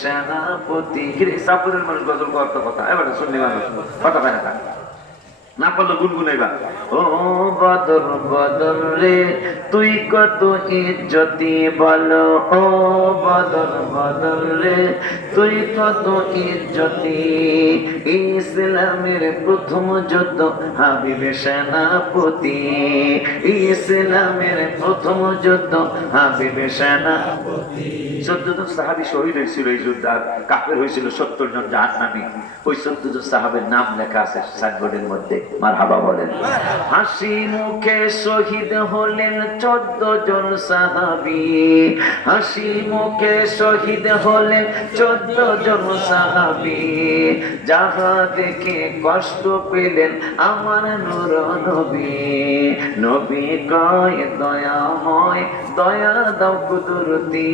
সেনাপতি। সাপুরের মানুষ গজল করতে কথা। এবার শুনলি মানুষ। কথা পায় না না পারল গুনগুনাইবা ও বদর বদর রে, তুই কত ইজ্জতি বলো। ও বদর বদর রে, তুই কত ইজ্জতি। ইসলামের প্রথম যুদ্ধ হাবিবে সেনাপতি। ইসলামের প্রথম যুদ্ধ হাবিবে সেনাপতি। চোদ্দ জন সাহাবি শহীদ হয়েছিল এই কাফের হয়েছিল সত্তর জন জাহান্নামী। ওই চোদ্দ জন সাহাবের নাম লেখা আছে সাইনবোর্ডের মধ্যে মার হাবা বলেন। হাসি মুখে শহীদ হলেন চোদ্দ জন সাহাবি। হাসি মুখে শহীদ হলেন চোদ্দ জন সাহাবি। যাহা দেখে কষ্ট পেলেন আমার নূর নবী নবী কয়, দয়া হয়, দয়া দাও কুদরতি।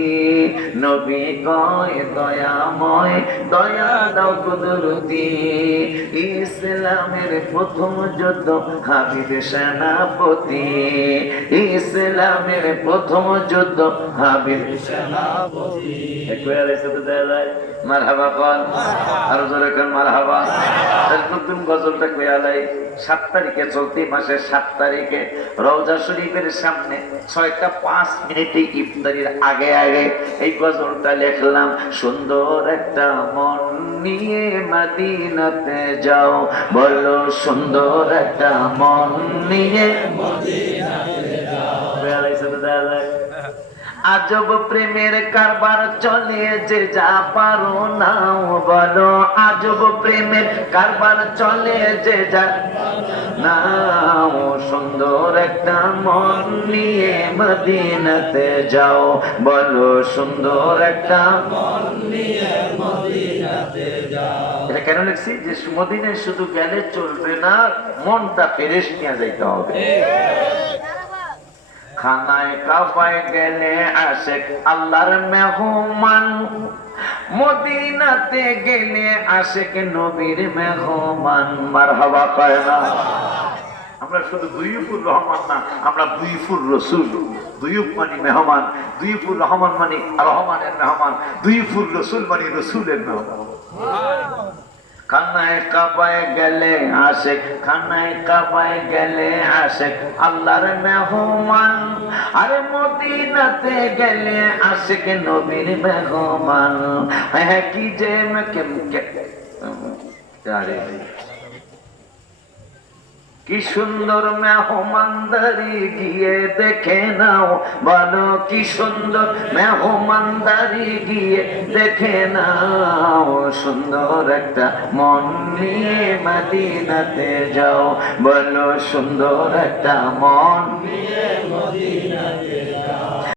নবী কয়, দয়াময়, দয়া দাও কুদরতি। ইসলামের প্রথম যুদ্ধ হাবিব সেনাপতি। ইসলামের প্রথম যুদ্ধ হাবিব সেনাপতি। মারহাবা কন আরও জোরে মারহাবা। নতুন গজলটা কয়ালাই সাত তারিখে চলতি মাসের সাত তারিখে রওজা শরীফের সামনে ছয়টা পাঁচ মিনিটে ইফতারির আগে আগে এই গজলটা লিখলাম, সুন্দর একটা মন নিয়ে মাদিনাতে যাও, বলো সুন্দর একটা মন নিয়ে বেলাইছে তো দেয়ালাই। আজব প্রেমের কারবার চলে যে যা পারো নাও বলো। আজব প্রেমের কারবার চলে যে যা নাও, সুন্দর একটা মন নিয়ে মদিনাতে যাও। বলো, সুন্দর একটা মন নিয়ে মদিনাতে যাও। এটা কেন লিখছি? যে মদিনায় শুধু গেলে চলবে না, মনটা ফেরেশ নিয়ে যাইতে হবে। খানায় কাবায় গেলে আসে আল্লাহর মেহমান। মদিনাতে গেলে আসে কে নবীর মেহমান। মার হওয়া কয় না আমরা শুধু দুইফুর রহমান না, আমরা দুইফুর রসুল। দুইফ মানি মেহমান, দুইফুর রহমান মানি রহমানের মেহমান, দুইফুর রসুল মানি রসুলের মেহমান। খানায় কাবায় গেলে আসে খানায় কাবায় গেলে আসে আল্লাহর মেহমান, আরে মদিনাতে গেলে আসে কে নবীর মেহমান। হ্যাঁ কি যে আরে। কি সুন্দর মেহমানদারি গিয়ে দেখে নাও। বলো কি সুন্দর মেহমানদারি গিয়ে দেখে নাও। সুন্দর একটা মন নিয়ে মদিনাতে যাও। বলো সুন্দর একটা মন নিয়ে